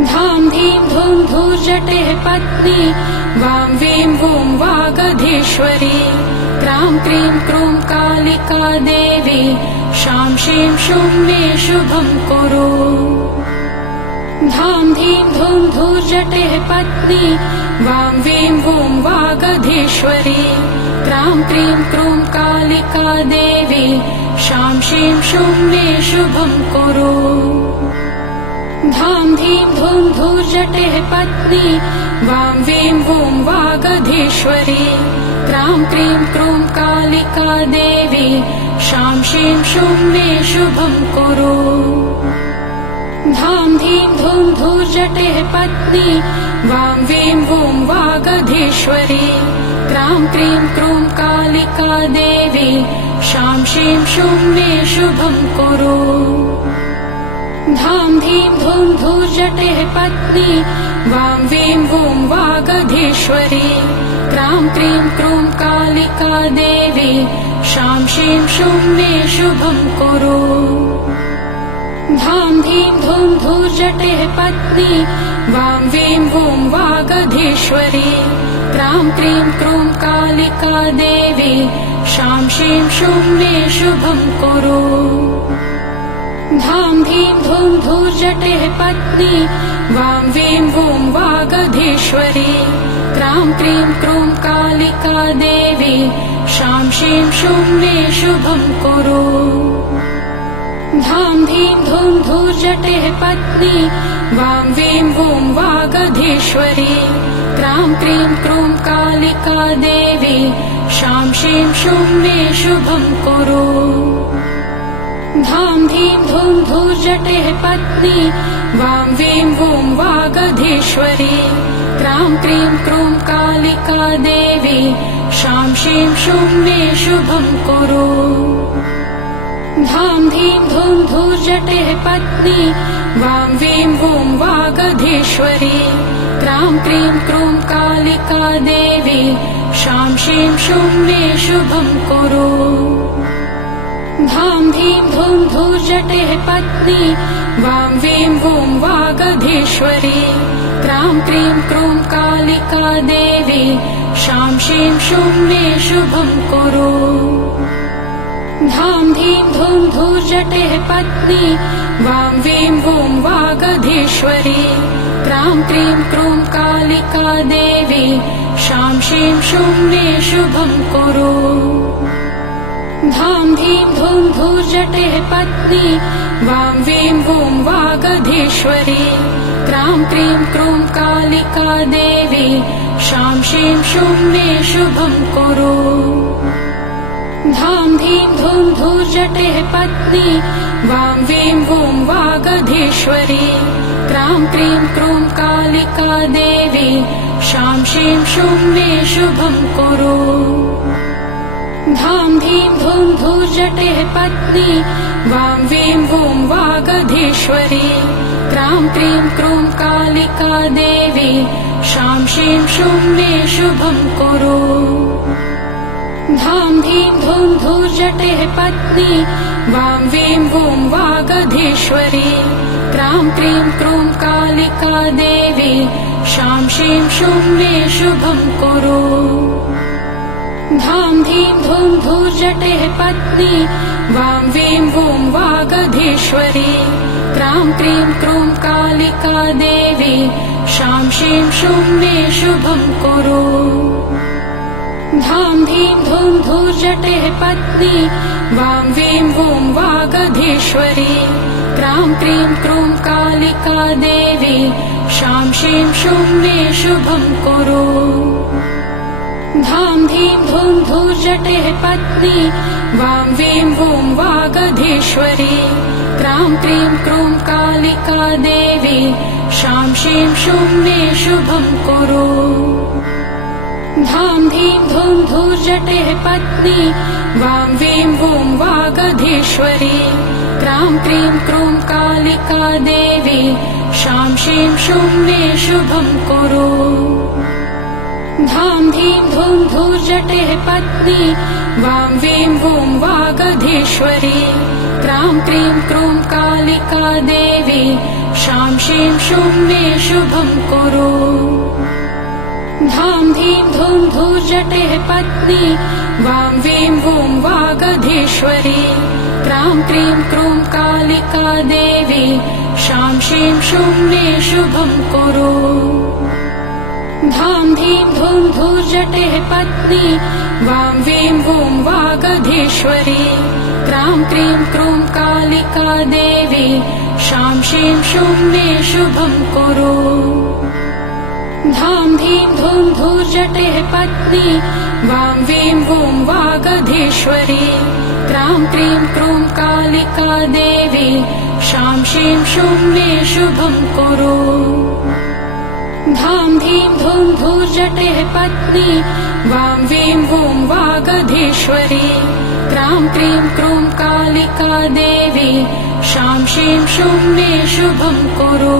धाम धीम धूम धूर्जटेः पत्नी वां वीं वूं वागधीश्वरी क्रां क्रीं क्रूं कालिका देवी शां शीं शूं मे शुभं कुरु। धाम धीम धूम धूर्जटेः पत्नी वां वीं वूं वागधीश्वरी क्रां क्रीं क्रूं कालिका देवी शां शीं शूं मे शुभं कुरु। धाम धीम धूम धूर्जटेः पत्नी वां वीं वूं वागधीश्वरी क्रां क्रीं क्रूं कालिका देवी शां शीं शूं मे शुभं कुरु। धाम धीम धूम धूर्जटेः पत्नी वां वीं वूं वागधीश्वरी क्रां क्रीं क्रूं कालिका देवी शां शीं शूं मे शुभं कुरु। धाम धीम धूम धूर्जटेः पत्नी वां वीं वूं वागधीश्वरी क्रां क्रीं क्रूं कालिका देवी शां शीं शूं मे शुभं कुरु। धाम धीम धूम धूर्जटेः पत्नी वां वीं वूं वागधीश्वरी क्रां क्रीं क्रूं कालिका देवी शां शीं शूं मे शुभं कुरु। धाम धीम धूम धूर्जटेः पत्नी वां वीं वूं वागधीश्वरी क्रां क्रीं क्रूं कालिका देवी शां शीं शूं मे शुभं कुरु। धाम धीम धूम धूर्जटेः पत्नी वां वीं वूं वागधीश्वरी क्रां क्रीं क्रूं कालिका देवी शां शीं शूं मे शुभं कुरु। धाम धीम धूम धूर्जटेः पत्नी वां वीं वूं वागधीश्वरी क्रां क्रीं क्रूं कालिका देवी शां शीं शूं मे शुभं कुरु। धाम धीम धूम धूर्जटेः पत्नी वां वीं वूं वागधीश्वरी क्रां क्रीं क्रूं कालिका देवी शां शीं शूं मे शुभं कुरु। धाम धीम धूम धूर्जटेः पत्नी वां वीं वूं वागधीश्वरी क्रां क्रीं क्रूं कालिका देवी शां शीं शूं मे शुभं कुरु। धाम धीम धूम धूर्जटेः पत्नी वां वीं वूं वागधीश्वरी क्रां क्रीं क्रूं कालिका देवी शां शीं शूं मे शुभं कुरु। धाम धीम धूम धूर्जटेः पत्नी वां वीं वूं वागधीश्वरी क्रां क्रीं क्रूं कालिका देवी शां शीं शूं मे शुभं कुरु। धाम धीम धूम धूर्जटेः पत्नी वां वीं वूं वागधीश्वरी क्रां क्रीं क्रूं कालिका देवी शां शीं शूं मे शुभं कुरु। धाम धीम धूम धूर्जटेः पत्नी वां वीं वूं वागधीश्वरी क्रां क्रीं क्रूं कालिका देवी शां शीं शूं मे शुभं कुरु। धाम धीम धूम धूर्जटेः पत्नी वां वीं वूं वागधीश्वरी क्रां क्रीं क्रूं कालिका देवी शां शीं शूं मे शुभं कुरु। धाम धीम धूम धूर्जटेः पत्नी वां वीं वूं वागधीश्वरी क्रां क्रीं क्रूं कालिका देवी शां शीं शूं मे शुभं कुरु। धाम धीम धूम धूर्जटेः पत्नी वां वीं वूं वागधीश्वरी क्रां क्रीं क्रूं कालिका देवी शां शीं शूं मे शुभं कुरु। धाम धीम धूम धूर्जटेः पत्नी वां वीं वूं वागधीश्वरी क्रां क्रीं क्रूं कालिका देवी शां शीं शूं मे शुभं कुरु। धाम धीम धूम धूर्जटेः पत्नी वां वीं वूं वागधीश्वरी क्रां क्रीं क्रूं कालिका देवी शां शीं शूं मे शुभं कुरु। धाम धीम धूम धूर्जटेः पत्नी वां वीं वूं वागधीश्वरी क्रां क्रीं क्रूं कालिका देवी शां शीं शूं मे शुभं कुरु। धां धीं धूं धूर्जटेः पत्नी वां वीं वूं वागधीश्वरी। क्रां क्रीं क्रूं कालिका देवी शां शीं शूं मे शुभं कुरु। धां धीं धूं धूर्जटेः पत्नी वां वीं वूं वागधीश्वरी। क्रां क्रीं क्रूं कालिका देवी शां शीं शूं मे शुभं कुरु। धां धीं धूं धूर्जटेः पत्नी वां वीं वूं वागधीश्वरी। क्रां क्रीं क्रूं कालिका देवी शां शीं शूं मे शुभं कुरु। धां धीं धूं धूर्जटेः पत्नी वां वीं वूं वागधीश्वरी। क्रां क्रीं क्रूं कालिका देवी शां शीं शूं मे शुभं कुरु।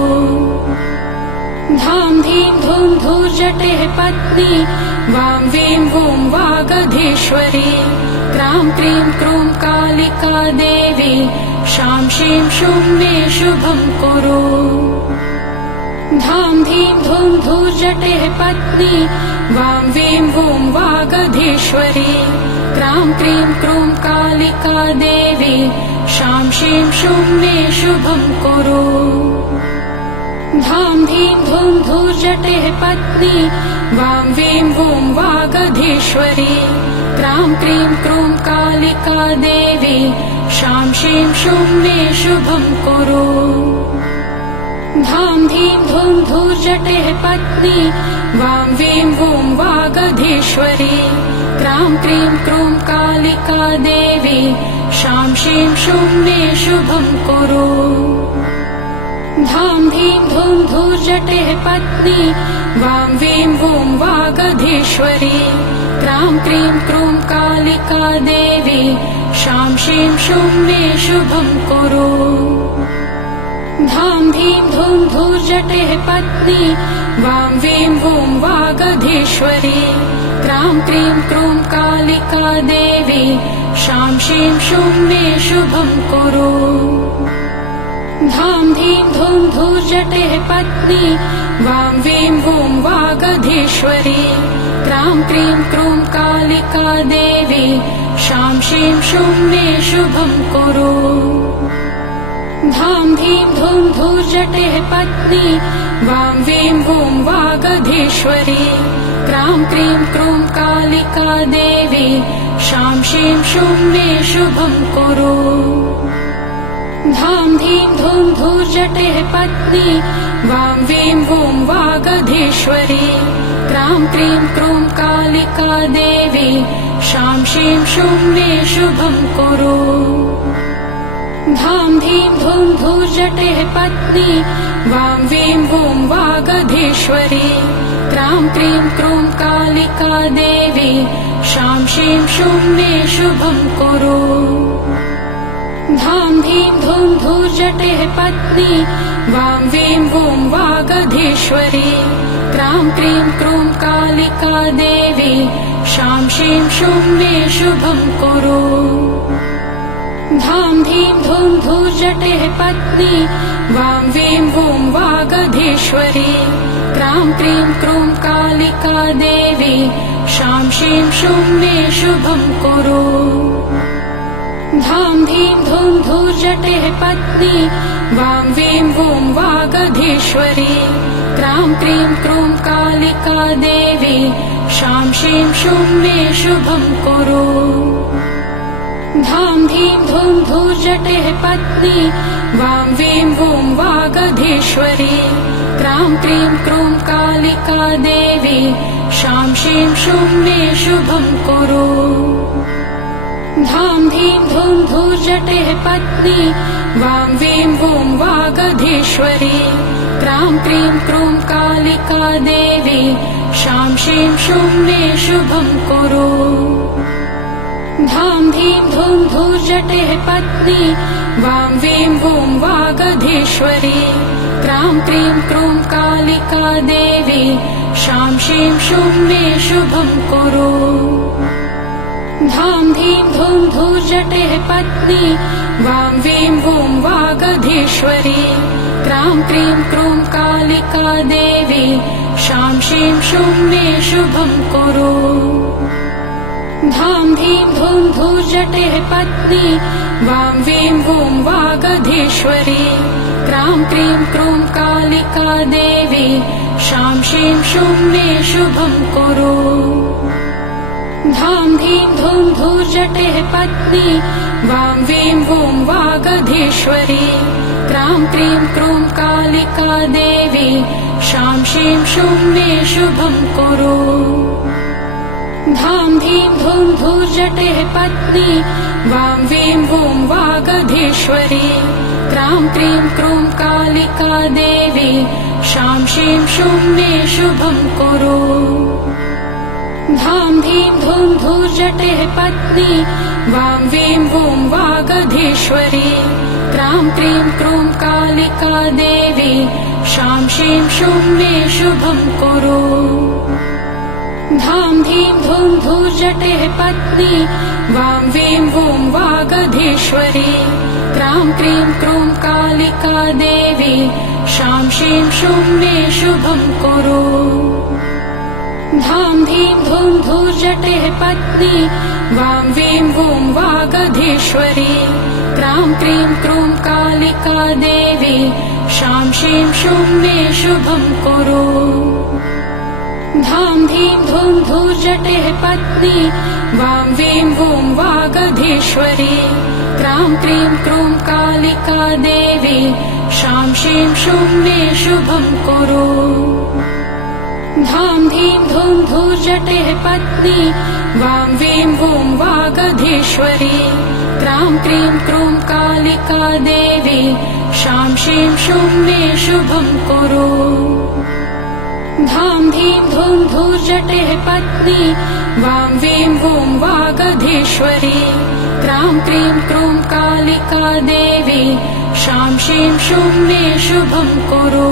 धां धीं धूं धूर्जटेः पत्नी वां वीं वूं वागधीश्वरी। क्रां क्रीं क्रूं कालिका देवी शां शीं शूं मे शुभं कुरु। धां धीं धूं धूर्जटेः पत्नी वां वीं वूं वागधीश्वरी। क्रां क्रीं क्रूं कालिका देवी शां शीं शूं मे शुभं कुरु। धां धीं धूं धूर्जटेः पत्नी वां वीं वूं वागधीश्वरी। क्रां क्रीं क्रूं कालिका देवी शां शीं शूं मे शुभं कुरु। धां धीं धूं धूर्जटेः पत्नी वां वीं वूं वागधीश्वरी। क्रां क्रीं क्रूं कालिका देवी शां शीं शूं मे शुभं कुरु। धां धीं धूं धूर्जटेः पत्नी वां वीं वूं वागधीश्वरी। क्रां क्रीं क्रूं कालिका देवी शां शीं शूं मे शुभं कुरु। धां धीं धूं धूर्जटेः पत्नी वां वीं वूं वागधीश्वरी। क्रां क्रीं क्रूं कालिका देवी शां शीं शूं मे शुभं कुरु। धां धीं धूं धूर्जटेः पत्नी वां वीं वूं वागधीश्वरी। क्रां क्रीं क्रूं कालिका देवी शां शीं शूं मे शुभं कुरु। धां धीं धूं धूर्जटेः पत्नी वां वीं वूं वागधीश्वरी। क्रां क्रीं क्रूं कालिका देवी शां शीं शूं मे शुभं कुरु। धां धीं धूं धूर्जटेः पत्नी वां वीं वूं वागधीश्वरी। क्रां क्रीं क्रूं कालिका देवी शां शीं शूं मे शुभं कुरु। धां धीं धूं धूर्जटेः पत्नी वां वीं वूं वागधीश्वरी। क्रां क्रीं क्रूं कालिका देवी शां शीं शूं मे शुभं कुरु। धां धीं धूं धूर्जटेः पत्नी वां वीं वूं वागधीश्वरी। क्रां क्रीं क्रूं कालिका देवी शां शीं शूं मे शुभं कुरु। धां धीं धूं धूर्जटेः पत्नी वां वीं वूं वागधीश्वरी। क्रां क्रीं क्रूं कालिका देवी शां शीं शूं मे शुभं कुरु। धां धीं धूं धूर्जटेः पत्नी वां वीं वूं वागधीश्वरी। क्रां क्रीं क्रूं कालिका देवी शां शीं शूं मे शुभं कुरु। धां धीं धूं धूर्जटेः पत्नी वां वीं वूं वागधीश्वरी। क्रां क्रीं क्रूं कालिका देवी शां शीं शूं मे शुभं कुरु। धां धीं धूं धूर्जटेः पत्नी वां वीं वूं वागधीश्वरी। क्रां क्रीं क्रूं कालिका देवी शां शीं शूं मे शुभं कुरु। धां धीं धूं धूर्जटेः पत्नी वां वीं वूं वागधीश्वरी। क्रां क्रीं क्रूं कालिका देवी शां शीं शूं मे शुभं कुरु। धां धीं धूं धूर्जटेः पत्नी वां वीं वूं वागधीश्वरी। क्रां क्रीं क्रूं कालिका देवी शां शीं शूं मे शुभं कुरु। धां धीं धूं धूर्जटेः पत्नी वां वीं वूं वागधीश्वरी क्रां क्रीं क्रूं कालिका देवी शां शीं शूं मे शुभं कुरु। धां धीं धूं धूर्जटेः पत्नी वां वीं वूं वागधीश्वरी क्रां क्रीं क्रूं कालिका देवी शां शीं शूं मे शुभं कुरु। धां धीं धूं धूर्जटेः पत्नी वां वीं वूं वागधीश्वरी क्रां क्रीं क्रूं कालिका देवी शां शीं शूं मे शुभं कुरु। धां धीं धूं धूर्जटेः पत्नी वां वीं वूं वागधीश्वरी क्रां क्रीं क्रूं कालिका देवी शां शीं शूं मे शुभं कुरु। धां धीं धूं धूर्जटेः पत्नी वां वीं वूं वागधीश्वरी क्रां क्रीं क्रूं कालिका देवी शां शीं शूं मे शुभं कुरु। धां धीं धूं धूर्जटेः पत्नी वां वीं वूं वागधीश्वरी क्रां क्रीं क्रूं कालिका देवी शां शीं शूं मे शुभं कुरु। धां धीं धूं धूर्जटेः पत्नी वां वीं वूं वागधीश्वरी क्रां क्रीं क्रूं कालिका देवी शां शीं शूं मे शुभं कुरु। धां धीं धूं धूर्जटेः पत्नी वां वीं वूं वागधीश्वरी क्रां क्रीं क्रूं कालिका देवी शां शीं शूं मे शुभं कुरु। धां धीं धूं धूर्जटेः पत्नी वां वीं वूं वागधीश्वरी क्रां क्रीं क्रूं कालिका देवी शां शीं शूं मे शुभं कुरु।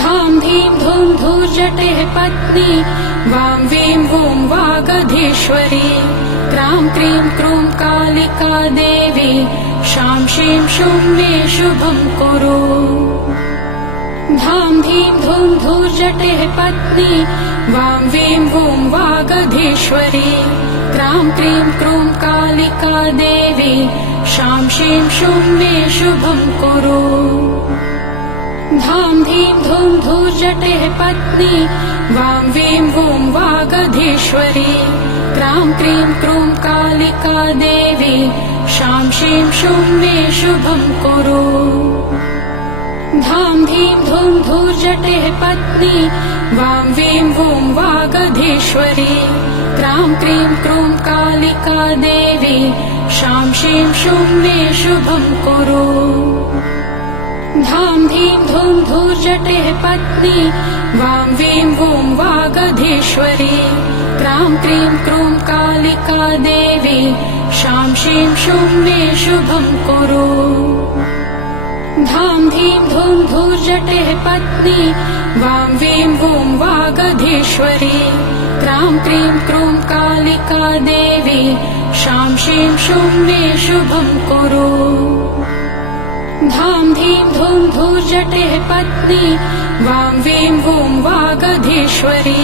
धां धीं धूं धूर्जटेः पत्नी वां वीं वूं वागधीश्वरी क्रां क्रीं क्रूं कालिका देवी शां शीं शूं मे शुभं कुरु। धां धीं धूं धूर्जटेः पत्नी वां वीं वूं वागधीश्वरी क्रां क्रीं क्रूं कालिका देवी शां शीं शूं मे शुभं कुरु। धां धीं धूं धूर्जटेः पत्नी वां वीं वूं वागधीश्वरी क्रां क्रीं क्रूं कालिका देवी शां शीं शूं मे शुभं कुरु। धां धीं धूं धूर्जटेः पत्नी वां वीं वूं वागधीश्वरी क्रां क्रीं क्रूं कालिका देवी शां शीं शूं मे शुभं कुरु। धां धीं धूं धूर्जटेः पत्नी वां वीं वूं वागधीश्वरी क्रां क्रीं क्रूं कालिका देवी शां शीं शूं मे शुभं कुरु। धां धीं धूं धूर्जटेः पत्नी वां वीं वूं वागधीश्वरी क्रां क्रीं क्रूं कालिका देवी शां शीं शूं मे शुभं कुरु। धां धीं धूं धूर्जटेः पत्नी वां वीं वूं वागधीश्वरी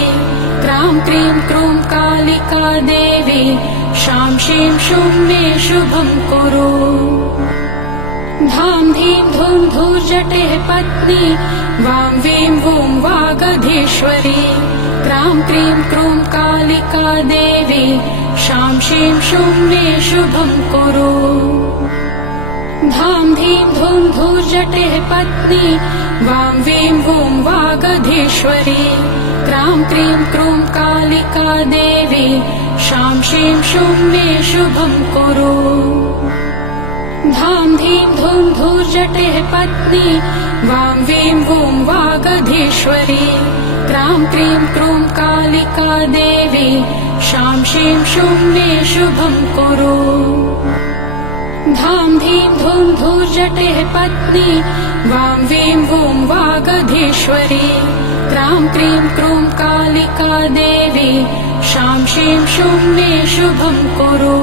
क्रां क्रीं क्रूं कालिका देवी शां शीं शूं मे शुभं कुरु। धां धीं धूं धूर्जटेः पत्नी वां वीं वूं वागधीश्वरी क्रां क्रीं क्रूं कालिका देवी शां शीं शूं मे शुभं कुरु। धां धीं धूं धूर्जटेः पत्नी वां वीं वूं वागधीश्वरी क्रां क्रीं क्रूं कालिका देवी शां शीं शूं मे शुभं कुरु। धां धीं धूं धूर्जटेः पत्नी वां वीं वूं वागधीश्वरी क्रां क्रीं क्रूं कालिका देवी शां शीं शूं मे शुभं कुरु। धां धीं धूं धूर्जटेः पत्नी वां वीं वूं वागधीश्वरी क्रां क्रीं क्रूं कालिका देवी शां शीं शूं मे शुभं कुरु।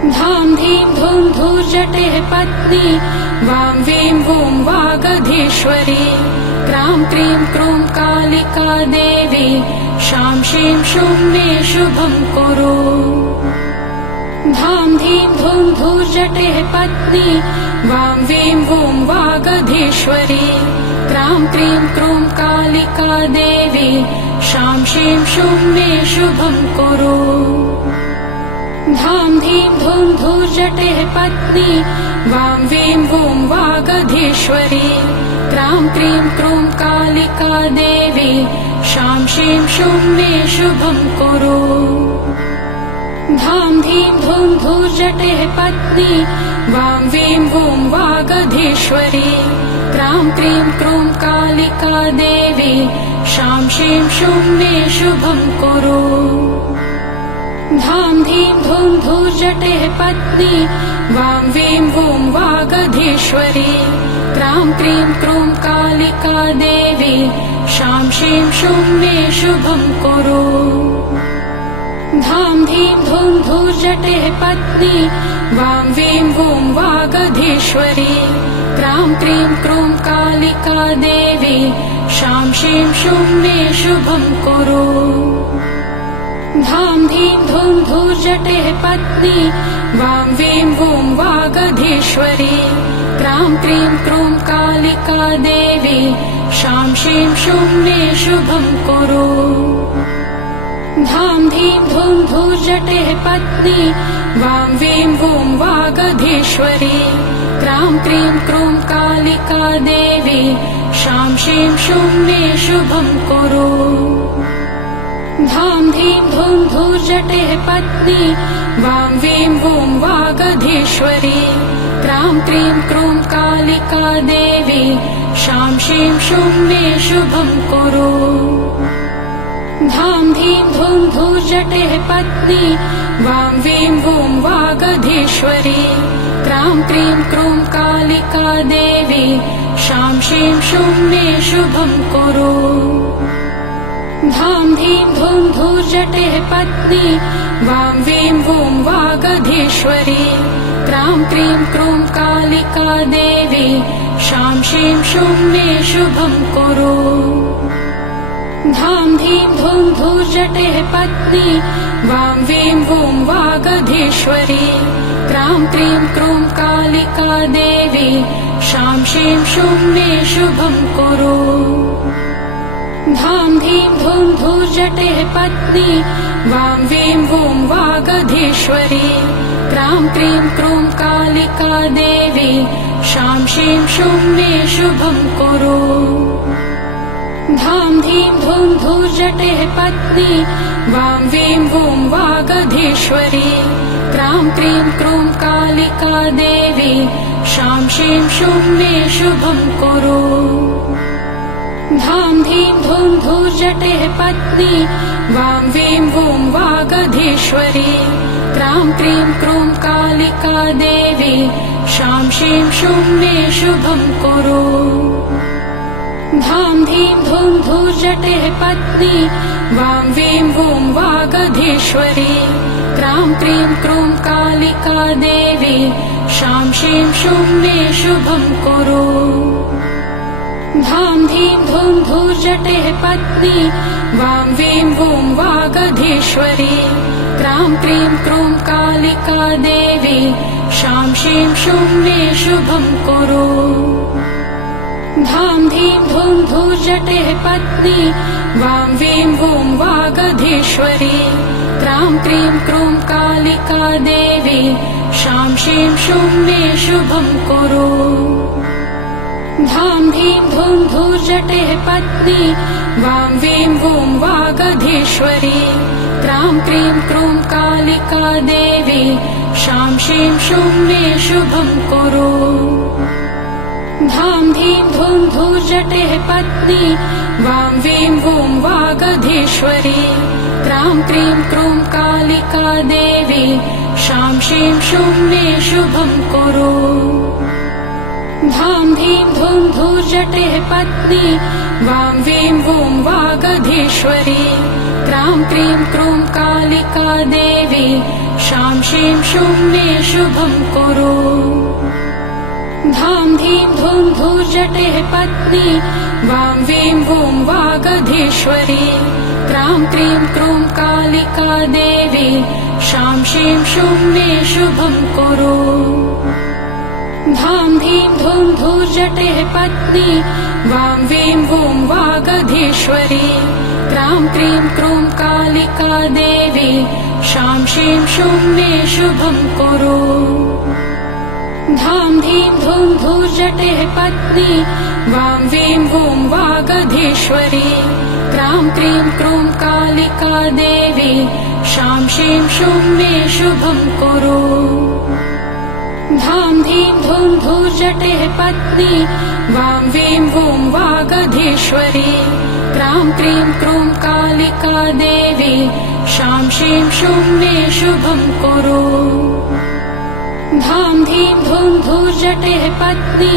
धाम धीं धूम धूर्जटेः पत्नी वां वीं वूं वागधीश्वरी क्रां क्रीं क्रूं कालिका देवी शां शीं शूं मे शुभं कुरु। धाम धीं धूम धूर्जटेः पत्नी वां वीं वूं वागधीश्वरी क्रां क्रीं क्रूं कालिका देवी शां शीं शूं मे शुभं कुरु। धाम धीं धूम धूर्जटेः पत्नी वां वीं वूं वागधीश्वरी क्रां क्रीं क्रूं कालिका देवी शां शीं शूं मे शुभं कुरु। धाम धीं धूम धूर्जटेः पत्नी वां वीं वूं वागधीश्वरी क्रां क्रीं क्रूं कालिका देवी शां शीं शूं मे शुभं कुरु। धाम धीं धूम धूर्जटेः पत्नी वां वीं वूं वागधीश्वरी क्रां क्रीं क्रूं कालिका देवी शां शीं शूं मे शुभं कुरु। धाम धीं धूम धूर्जटेः पत्नी वां वीं वूं वागधीश्वरी क्रां क्रीं क्रूं कालिका देवी शां शीं शूं मे शुभं कुरु। धाम धीं धूम धूर्जटेः पत्नी वां वीं वूं वागधीश्वरी क्रां क्रीं क्रूं कालिका देवी शां शीं शूं मे शुभं कुरु। धाम धीं धूम धूर्जटेः पत्नी वां वीं वूं वागधीश्वरी क्रां क्रीं क्रूं कालिका देवी शां शीं शूं मे शुभं कुरु। धाम धीं धूम धूर्जटेः पत्नी वां वीं वूं वागधीश्वरी क्रां क्रीं क्रूं कालिका देवी शां शीं शूं मे शुभं कुरु। धाम धीं धूम धूर्जटेः पत्नी वां वीं वूं वागधीश्वरी क्रां क्रीं क्रूं कालिका देवी शां शीं शूं मे शुभं कुरु। धाम धीं धूम धूर्जटेः पत्नी वां वीं वूं वागधीश्वरी क्रां क्रीं क्रूं कालिका देवी शां शीं शूं मे शुभं कुरु। धाम धीं धूम धूर्जटेः पत्नी वां वीं वूं वागधीश्वरी क्रां क्रीं क्रूं कालिका देवी शां शीं शूं मे शुभं कुरु। धाम धीं धूम धूर्जटेः पत्नी वां वीं वूं वागधीश्वरी क्रां क्रीं क्रूं कालिका देवी शां शीं शूं मे शुभं कुरु। धाम धीं धूम धूर्जटेः पत्नी वां वीं वूं वागधीश्वरी क्रां क्रीं क्रूं कालिका देवी शां शीं शूं मे शुभं कुरु। धाम धीं धूम धूर्जटेः पत्नी वां वीं वूं वागधीश्वरी क्रां क्रीं क्रूं कालिका देवी शां शीं शूं मे शुभं कुरु। धाम धीं धूम धूर्जटेः पत्नी वां वीं वूं वागधीश्वरी क्रां क्रीं क्रूं कालिका देवी शां शीं शूं मे शुभं कुरु। धाम धीं धूम धूर्जटेः पत्नी वां वीं वूं वागधीश्वरी क्रां क्रीं क्रूं कालिका देवी शां शीं शूं मे शुभं कुरु। धाम धीं धूम धूर्जटेः पत्नी वां वीं वूं वागधीश्वरी क्रां क्रीं क्रूं कालिका देवी शां शीं शूं मे शुभं कुरु। धाम धीं धूम धूर्जटेः पत्नी वां वीं वूं वागधीश्वरी क्रां क्रीं क्रूं कालिका देवी शां शीं शूं मे शुभं कुरु। धाम धीं धूम धूर्जटेः पत्नी वां वीं वूं वागधीश्वरी क्रां क्रीं क्रूं कालिका देवी शां शीं शूं मे शुभं कुरु। धाम धीं धूम धूर्जटेः धूर्जटेः पत्नी वां वीं वूं वागधीश्वरी क्रां क्रीं क्रूं कालिका देवी शां शीं शूं मे शुभं कुरु धां धीं धूं धूर्जटेः पत्नी वां वीं वूं वागधीश्वरी क्रां क्रीं क्रूं कालिका देवी शां शीं शूं मे शुभं कुरु धां धीं धूं धूर्जटेः पत्नी वां वीं वूं वागधीश्वरी क्रां क्रीं क्रूं कालिका देवी शां शीं शूं मे शुभं कुरु धां धीं धूं धूर्जटेः पत्नी वां वीं वूं वागधीश्वरी क्रां क्रीं क्रूं कालिका देवी शां शीं शूं मे शुभं कुरु धां धीं धूं धूर्जटेः पत्नी वां वीं वूं वागधीश्वरी क्रां क्रीं क्रूं कालिका देवी शां शीं शूं मे शुभं कुरु धां धीं धूं धूर्जटेः पत्नी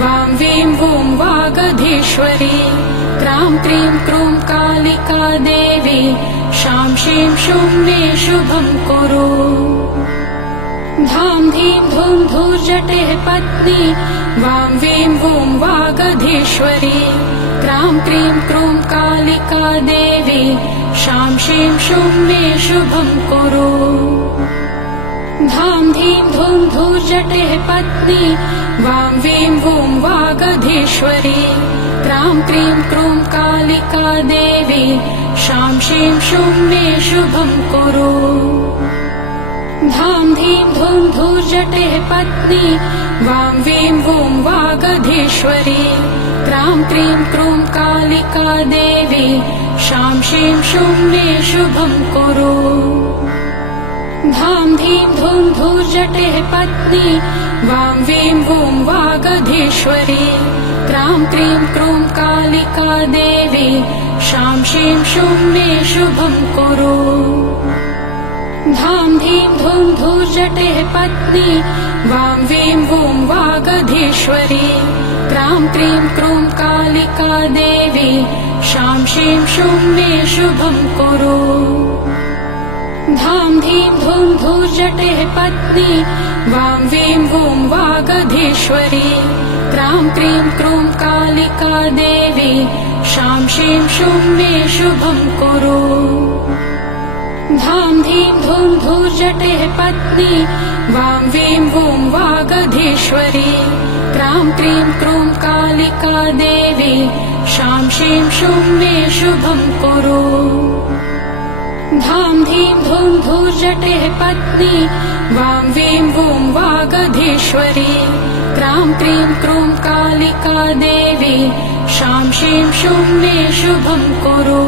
वां वीं वूं वागधीश्वरी क्रां क्रीं क्रूं कालिका देवी शां शीं शूं मे शुभं कुरु धां धीं धूं धूर्जटेः पत्नी वां वीं वूं वागधीश्वरी क्रां क्रीं क्रूं कालिका देवी शां शीं शूं मे शुभं कुरु धां धीं धूं धूर्जटेः पत्नी वां वीं वूं वागधीश्वरी क्रां क्रीं क्रूं कालिका देवी शां शीं शूं मे शुभं कुरु धां धीं धूं धूर्जटेः पत्नी वां वीं वूं वागधीश्वरी क्रां क्रीं क्रूं कालिका देवी शां शीं शूं मे शुभं कुरु धां धीं धूं धूर्जटेः पत्नी वां वीं वूं वागधीश्वरी क्रां क्रीं क्रूं कालिका देवी शां शीं शूं मे शुभं कुरु धां धीं धूं धूर्जटेः पत्नी वां वीं वूं वागधीश्वरी क्रां क्रीं क्रूं कालिका देवी शां शीं शूं मे शुभं कुरु धां धीं धूं धूर्जटेः पत्नी वां वीं वूं वागधीश्वरी क्रां क्रीं क्रूं कालिका देवी शां शीं शूं मे शुभं कुरु धां धीं धूं धूर्जटेः पत्नी वां वीं वूं वागधीश्वरी क्रां क्रीं क्रूं कालिका देवी शां शीं शूं मे शुभं कुरु धां धीं धूं धूर्जटेः पत्नी वां वीं वूं वागधीश्वरी क्रां क्रीं क्रूं कालिका देवी शां शीं शूं मे शुभं कुरु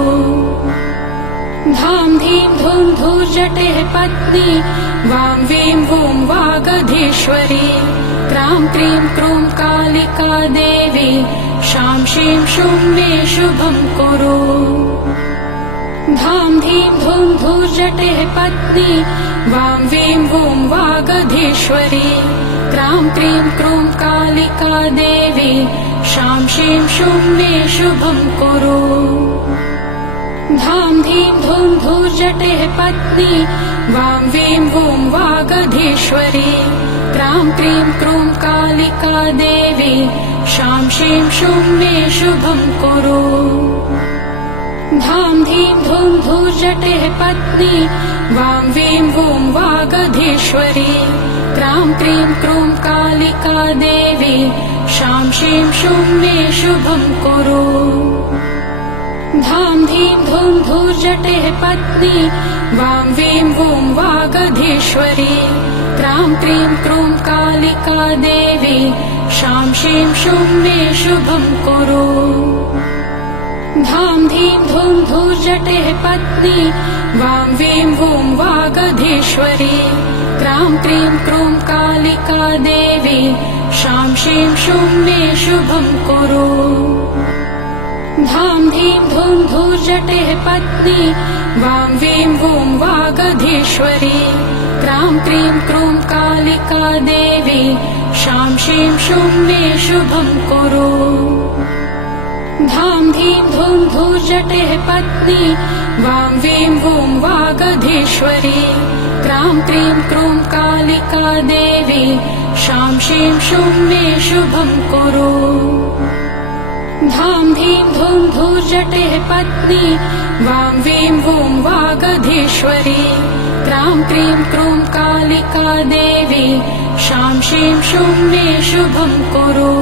धां धीं धूं धूर्जटेः पत्नी वां वीं वूं वागधीश्वरी क्रां क्रीं क्रूं कालिका देवी शां शीं शूं मे शुभं कुरु धां धीं धूं धूर्जटेः पत्नी वां वीं वूं वागधीश्वरी क्रां क्रीं क्रूं कालिका देवी शां शीं शूं मे शुभं कुरु धां धीं धूं धूर्जटेः पत्नी वां वीं वूं वागधीश्वरी क्रां क्रीं क्रूं कालिका देवी शां शीं शूं मे शुभं कुरु धां धीं धूं धूर्जटेः पत्नी वां वीं वूं वागधीश्वरी क्रां क्रीं क्रूं कालिका देवी शां शीं शूं मे शुभं कुरु धां धीं धूं धूर्जटेः पत्नी वां वीं वूं वागधीश्वरी क्रां क्रीं क्रूं कालिका देवी शां शीं शूं मे शुभं कुरु धां धीं धूं धूर्जटेः पत्नी वां वीं वूं वागधीश्वरी क्रां क्रीं क्रूं कालिका देवी शां शीं शूं मे शुभं कुरु धां धीं धूं धूर्जटेः पत्नी वां वीं वूं वागधीश्वरी क्रां क्रीं क्रूं कालिका देवी शां शीं शूं मे शुभं कुरु धाम धीं धूम धूर्जटेः पत्नी वां वीं वूं वागधीश्वरी क्रां क्रीं क्रूं कालिका देवी शां शीं शूं मे शुभं कुरु। धाम धीं धूम धूर्जटेः पत्नी वां वीं वूं वागधीश्वरी क्रां क्रीं क्रूं कालिका देवी शां शीं शूं मे शुभं कुरु।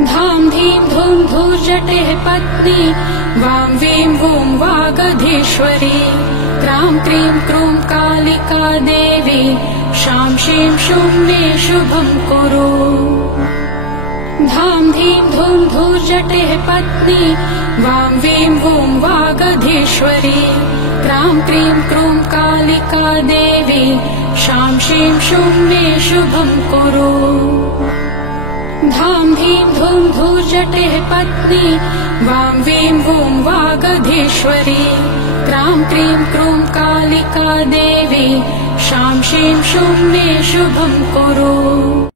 धाम धीं धूम धूर्जटेः पत्नी वां वीं वूं वागधीश्वरी क्रां क्रीं क्रूं कालिका देवी शां शीं शूं मे शुभं कुरु। धाम धीं धूम धूर्जटेः पत्नी वां वीं वूं वागधीश्वरी क्रां क्रीं क्रूं कालिका देवी शां शीं शूं मे शुभं कुरु। धाम धीं धूम धूर्जटेः पत्नी वां वीं वूं वागधीश्वरी क्रां क्रीं क्रूं कालिका देवी शां शीं शूं मे शुभं कुरु।